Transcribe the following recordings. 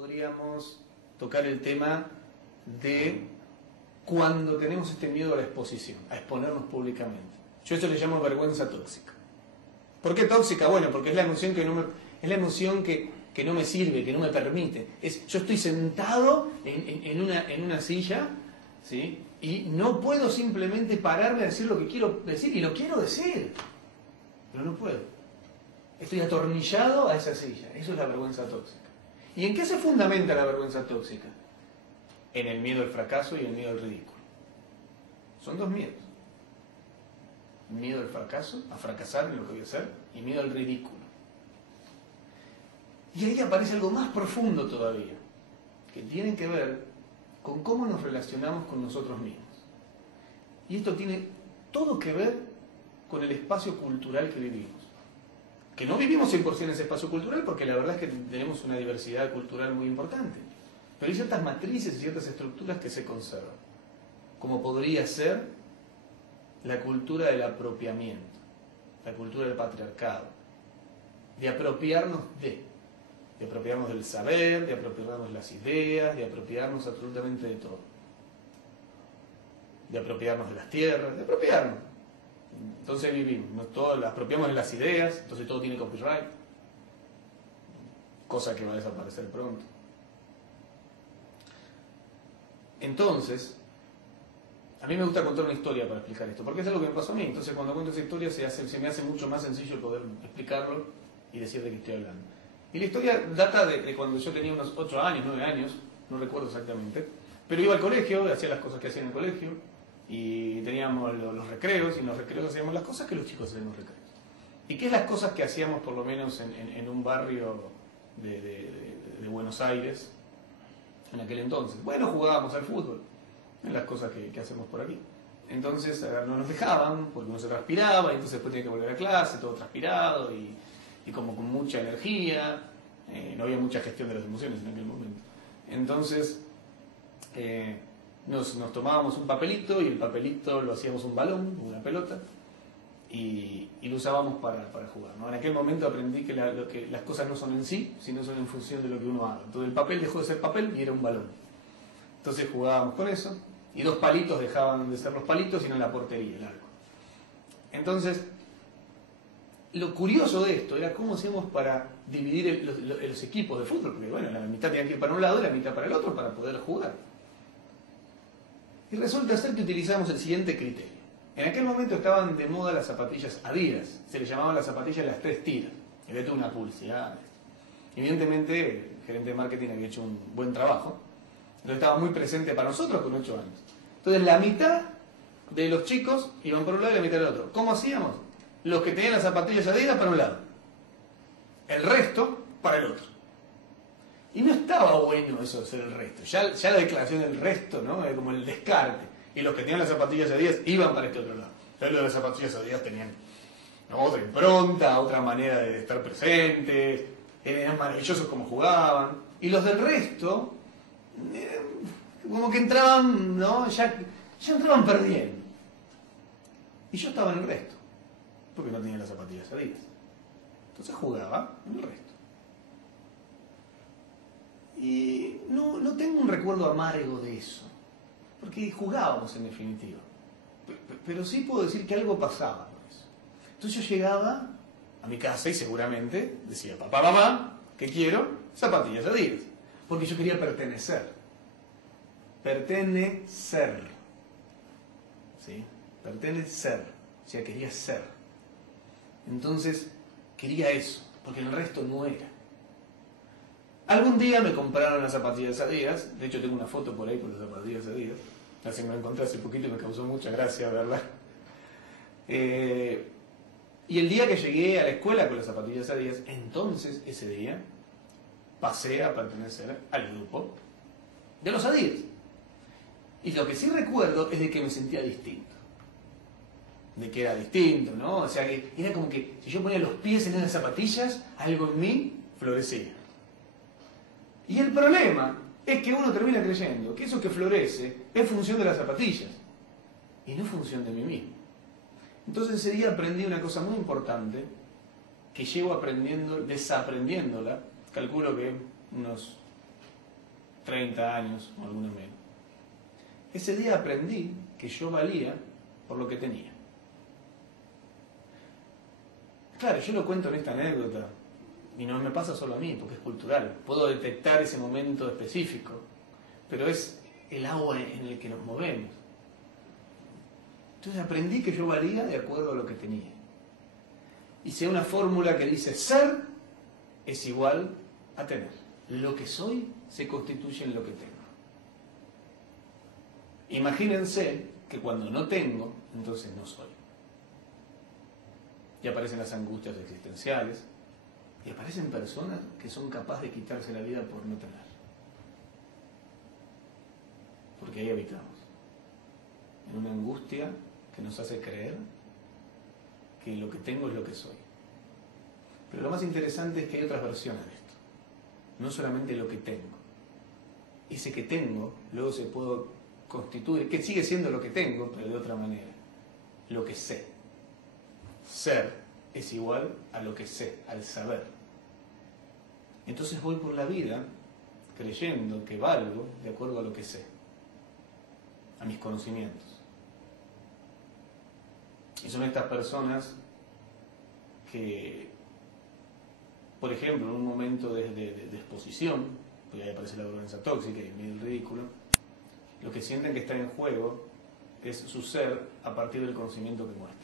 podríamos tocar el tema de cuando tenemos este miedo a la exposición, a exponernos públicamente. Yo esto le llamo vergüenza tóxica. ¿Por qué tóxica? Bueno, porque es la emoción que no me sirve, que no me permite. Yo estoy sentado en una silla, ¿sí? Y no puedo simplemente pararme a decir lo que quiero decir, y lo quiero decir, pero no puedo. Estoy atornillado a esa silla. Eso es la vergüenza tóxica. ¿Y en qué se fundamenta la vergüenza tóxica? En el miedo al fracaso y el miedo al ridículo. Son dos miedos. Miedo al fracaso, a fracasar en lo que voy a hacer, y miedo al ridículo. Y ahí aparece algo más profundo todavía, que tiene que ver con cómo nos relacionamos con nosotros mismos. Y esto tiene todo que ver con el espacio cultural que vivimos. Que no vivimos 100% en ese espacio cultural, porque la verdad es que tenemos una diversidad cultural muy importante. Pero hay ciertas matrices y ciertas estructuras que se conservan. Como podría ser la cultura del apropiamiento, la cultura del patriarcado, de apropiarnos de apropiarnos del saber, de apropiarnos de las ideas, de apropiarnos absolutamente de todo. De apropiarnos de las tierras, de apropiarnos. Entonces vivimos, ¿no? Todos apropiamos de las ideas, entonces todo tiene copyright, cosa que va a desaparecer pronto. Entonces, a mí me gusta contar una historia para explicar esto, porque es algo que me pasó a mí. Entonces cuando cuento esa historia se me hace mucho más sencillo poder explicarlo y decir de qué estoy hablando. Y la historia data de cuando yo tenía unos 8 años, 9 años, no recuerdo exactamente, pero iba al colegio, hacía las cosas que hacía en el colegio, y teníamos los recreos, y en los recreos hacíamos las cosas que los chicos hacían en los recreos. ¿Y qué es las cosas que hacíamos por lo menos en un barrio de Buenos Aires en aquel entonces? Bueno, jugábamos al fútbol, en las cosas que hacemos por aquí. Entonces no nos dejaban, porque uno se transpiraba, y entonces después tenía que volver a clase, todo transpirado, y como con mucha energía, no había mucha gestión de las emociones en aquel momento. Entonces nos tomábamos un papelito, y el papelito lo hacíamos un balón, una pelota, y lo usábamos para jugar, ¿no? En aquel momento aprendí que las cosas no son en sí, sino son en función de lo que uno haga. Entonces el papel dejó de ser papel y era un balón. Entonces jugábamos con eso, y 2 palitos dejaban de ser los palitos, sino la portería, el arco. Entonces, lo curioso de esto era cómo hacíamos para dividir los equipos de fútbol, porque bueno, la mitad tenía que ir para un lado y la mitad para el otro para poder jugar. Y resulta ser que utilizamos el siguiente criterio. En aquel momento estaban de moda las zapatillas Adidas, se les llamaban las zapatillas de las 3 tiras, y había toda una publicidad. Evidentemente, el gerente de marketing había hecho un buen trabajo, entonces estaba muy presente para nosotros con 8 años. Entonces la mitad de los chicos iban por un lado y la mitad del otro. ¿Cómo hacíamos? Los que tenían las zapatillas Adidas para un lado, el resto para el otro. Y no estaba bueno eso de ser el resto. Ya la declaración del resto, ¿no? Era como el descarte. Y los que tenían las zapatillas Adidas iban para este otro lado. Entonces los de las zapatillas Adidas tenían, ¿no?, otra impronta, otra manera de estar presentes, eran maravillosos como jugaban. Y los del resto, como que entraban, ¿no? Ya entraban perdiendo. Y yo estaba en el resto, porque no tenía las zapatillas Adidas. Entonces jugaba en el resto. Y no tengo un recuerdo amargo de eso, porque jugábamos en definitiva. Pero sí puedo decir que algo pasaba con eso. Entonces yo llegaba a mi casa y seguramente decía: papá, ¿qué quiero? Zapatillas Adidas. Porque yo quería pertenecer. Pertenecer. ¿Sí? Pertenecer. O sea, quería ser. Entonces quería eso, porque el resto no era. Algún día me compraron las zapatillas Adidas. De hecho tengo una foto por ahí con las zapatillas Adidas. Así me la encontré hace poquito y me causó mucha gracia verla. Y el día que llegué a la escuela con las zapatillas Adidas, entonces ese día pasé a pertenecer al grupo de los Adidas. Y lo que sí recuerdo es de que me sentía distinto. De que era distinto, ¿no? O sea que era como que si yo ponía los pies en esas zapatillas, algo en mí florecía. Y el problema es que uno termina creyendo que eso que florece es función de las zapatillas y no función de mí mismo. Entonces ese día aprendí una cosa muy importante que llevo aprendiendo, desaprendiéndola, calculo que unos 30 años o algunos menos. Ese día aprendí que yo valía por lo que tenía. Claro, yo lo cuento en esta anécdota, y no me pasa solo a mí, porque es cultural. Puedo detectar ese momento específico, pero es el agua en el que nos movemos. Entonces aprendí que yo valía de acuerdo a lo que tenía. Hice una fórmula que dice: ser es igual a tener. Lo que soy se constituye en lo que tengo. Imagínense que cuando no tengo, entonces no soy. Y aparecen las angustias existenciales, y aparecen personas que son capaces de quitarse la vida por no tener. Porque ahí habitamos, en una angustia que nos hace creer que lo que tengo es lo que soy. Pero lo más interesante es que hay otras versiones de esto. No solamente lo que tengo. Ese que tengo luego se puede constituir, que sigue siendo lo que tengo, pero de otra manera. Lo que sé. Ser es igual a lo que sé, al saber. Entonces voy por la vida creyendo que valgo de acuerdo a lo que sé, a mis conocimientos. Y son estas personas que, por ejemplo, en un momento de exposición, porque ahí aparece la vergüenza tóxica y el ridículo, lo que sienten que está en juego es su ser a partir del conocimiento que muestra.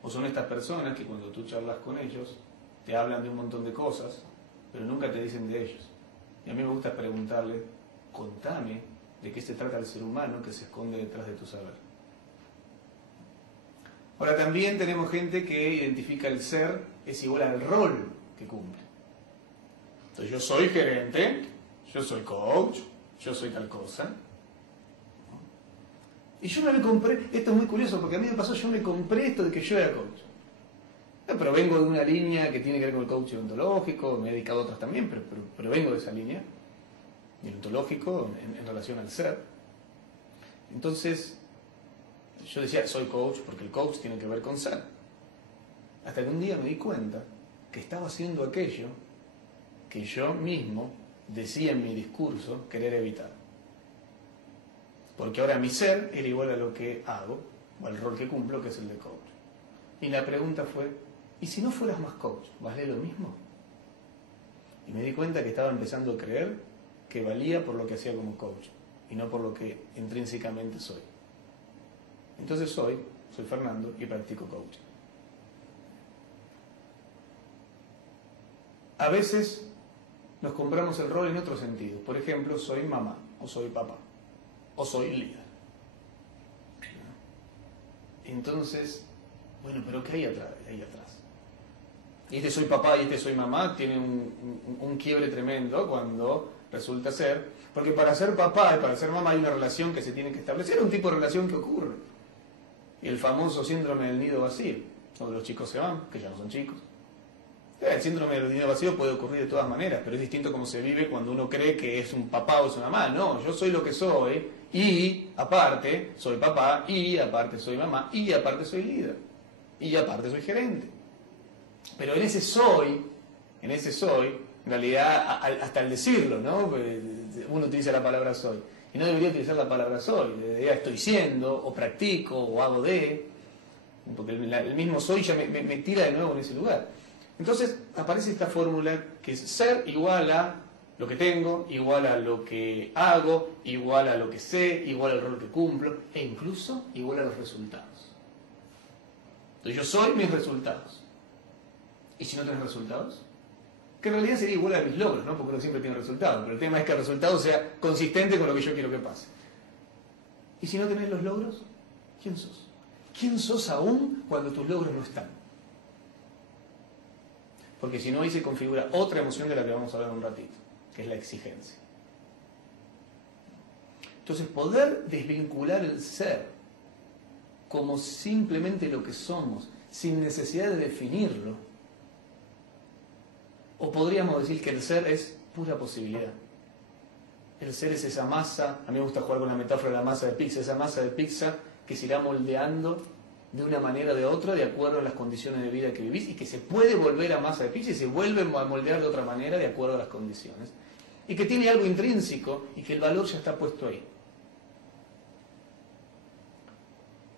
O son estas personas que cuando tú charlas con ellos te hablan de un montón de cosas, pero nunca te dicen de ellos. Y a mí me gusta preguntarle: contame de qué se trata el ser humano que se esconde detrás de tu saber. Ahora también tenemos gente que identifica el ser es igual al rol que cumple. Entonces yo soy gerente, yo soy coach, yo soy tal cosa. Y yo no me compré, esto es muy curioso porque a mí me pasó, yo me compré esto de que yo era coach. Pero vengo de una línea que tiene que ver con el coaching ontológico, me he dedicado a otras también, pero vengo de esa línea, el ontológico en relación al ser. Entonces, yo decía, soy coach porque el coach tiene que ver con ser. Hasta que un día me di cuenta que estaba haciendo aquello que yo mismo decía en mi discurso querer evitar. Porque ahora mi ser era igual a lo que hago, o al rol que cumplo, que es el de coach. Y la pregunta fue: ¿y si no fueras más coach, vale lo mismo? Y me di cuenta que estaba empezando a creer que valía por lo que hacía como coach, y no por lo que intrínsecamente soy. Entonces soy Fernando y practico coaching. A veces nos compramos el rol en otro sentido. Por ejemplo, soy mamá, o soy papá, o soy líder. Entonces, bueno, pero ¿qué hay atrás? Y este soy papá y este soy mamá tiene un quiebre tremendo cuando resulta ser, porque para ser papá y para ser mamá hay una relación que se tiene que establecer, un tipo de relación que ocurre. Y el famoso síndrome del nido vacío, donde los chicos se van, que ya no son chicos. El síndrome del nido vacío puede ocurrir de todas maneras, pero es distinto cómo se vive cuando uno cree que es un papá o es una mamá. No, yo soy lo que soy, y aparte soy papá, y aparte soy mamá, y aparte soy líder, y aparte soy gerente. Pero en ese soy, en realidad, hasta el decirlo, ¿no? Uno utiliza la palabra soy. Y no debería utilizar la palabra soy, debería estoy siendo, o practico, o hago de, porque el mismo soy ya me tira de nuevo en ese lugar. Entonces aparece esta fórmula que es ser igual a lo que tengo, igual a lo que hago, igual a lo que sé, igual al rol que cumplo, e incluso igual a los resultados. Entonces yo soy mis resultados. ¿Y si no tenés resultados? Que en realidad sería igual a mis logros, ¿no? Porque uno siempre tiene resultados, pero el tema es que el resultado sea consistente con lo que yo quiero que pase. ¿Y si no tenés los logros? ¿Quién sos? ¿Quién sos aún cuando tus logros no están? Porque si no, ahí se configura otra emoción de la que vamos a hablar en un ratito, que es la exigencia. Entonces, poder desvincular el ser como simplemente lo que somos, sin necesidad de definirlo. O podríamos decir que el ser es pura posibilidad. El ser es esa masa, a mí me gusta jugar con la metáfora de la masa de pizza, esa masa de pizza que se irá moldeando de una manera o de otra de acuerdo a las condiciones de vida que vivís, y que se puede volver a masa de pizza y se vuelve a moldear de otra manera de acuerdo a las condiciones. y que tiene algo intrínseco y que el valor ya está puesto ahí.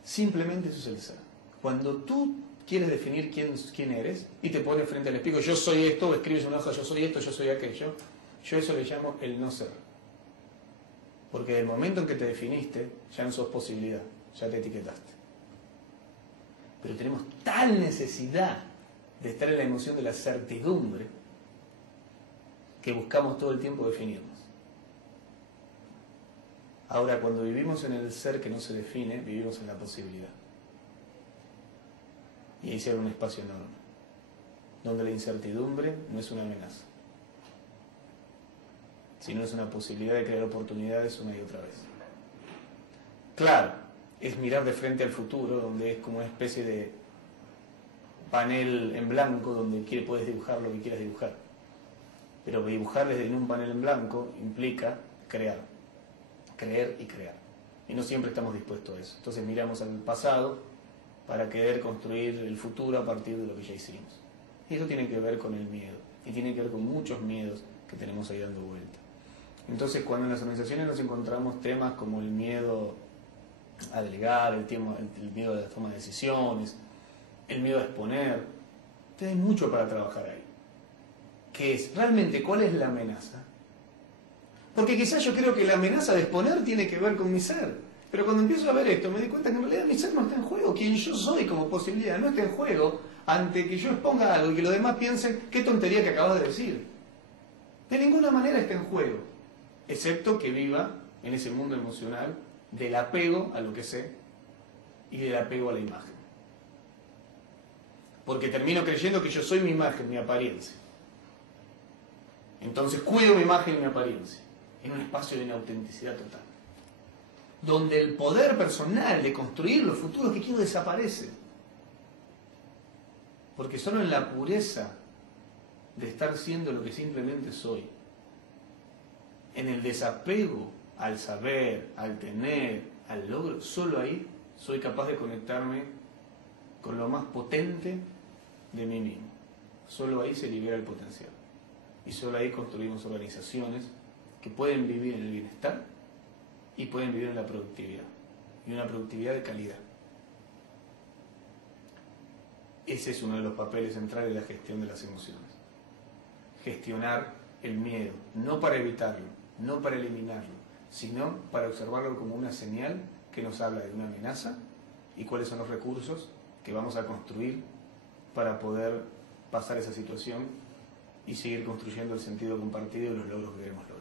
Simplemente eso es el ser. Cuando tú quieres definir quién eres y te pones frente al espejo, yo soy esto, o escribes una hoja, yo soy esto, yo soy aquello, yo eso le llamo el no ser. Porque del momento en que te definiste, ya no sos posibilidad, ya te etiquetaste. Pero tenemos tal necesidad de estar en la emoción de la certidumbre que buscamos todo el tiempo definirnos. Ahora, cuando vivimos en el ser que no se define, vivimos en la posibilidad. Y ahí se abre un espacio enorme, donde la incertidumbre no es una amenaza, sino es una posibilidad de crear oportunidades una y otra vez. Claro, es mirar de frente al futuro, donde es como una especie de panel en blanco, donde puedes dibujar lo que quieras dibujar. Pero dibujar desde un panel en blanco implica creer y crear. Y no siempre estamos dispuestos a eso. Entonces miramos al pasado para querer construir el futuro a partir de lo que ya hicimos. Y eso tiene que ver con el miedo. Y tiene que ver con muchos miedos que tenemos ahí dando vuelta. Entonces, cuando en las organizaciones nos encontramos temas como el miedo a delegar, el miedo a la toma de decisiones, el miedo a exponer, hay mucho para trabajar ahí. ¿Qué es? Realmente, ¿cuál es la amenaza? Porque quizás yo creo que la amenaza de exponer tiene que ver con mi ser. Pero cuando empiezo a ver esto, me di cuenta que en realidad mi ser no está en juego. Quien yo soy como posibilidad no está en juego ante que yo exponga algo y que los demás piensen qué tontería que acabas de decir. De ninguna manera está en juego, excepto que viva en ese mundo emocional del apego a lo que sé y del apego a la imagen. Porque termino creyendo que yo soy mi imagen, mi apariencia. Entonces cuido mi imagen y mi apariencia en un espacio de inautenticidad total, donde el poder personal de construir los futuros que quiero desaparece. Porque solo en la pureza de estar siendo lo que simplemente soy, en el desapego al saber, al tener, al logro, solo ahí soy capaz de conectarme con lo más potente de mí mismo. Solo ahí se libera el potencial. Y solo ahí construimos organizaciones que pueden vivir en el bienestar y pueden vivir en la productividad. Y una productividad de calidad. Ese es uno de los papeles centrales de la gestión de las emociones. Gestionar el miedo, no para evitarlo, no para eliminarlo, sino para observarlo como una señal que nos habla de una amenaza y cuáles son los recursos que vamos a construir para poder pasar esa situación y seguir construyendo el sentido compartido y los logros que queremos lograr.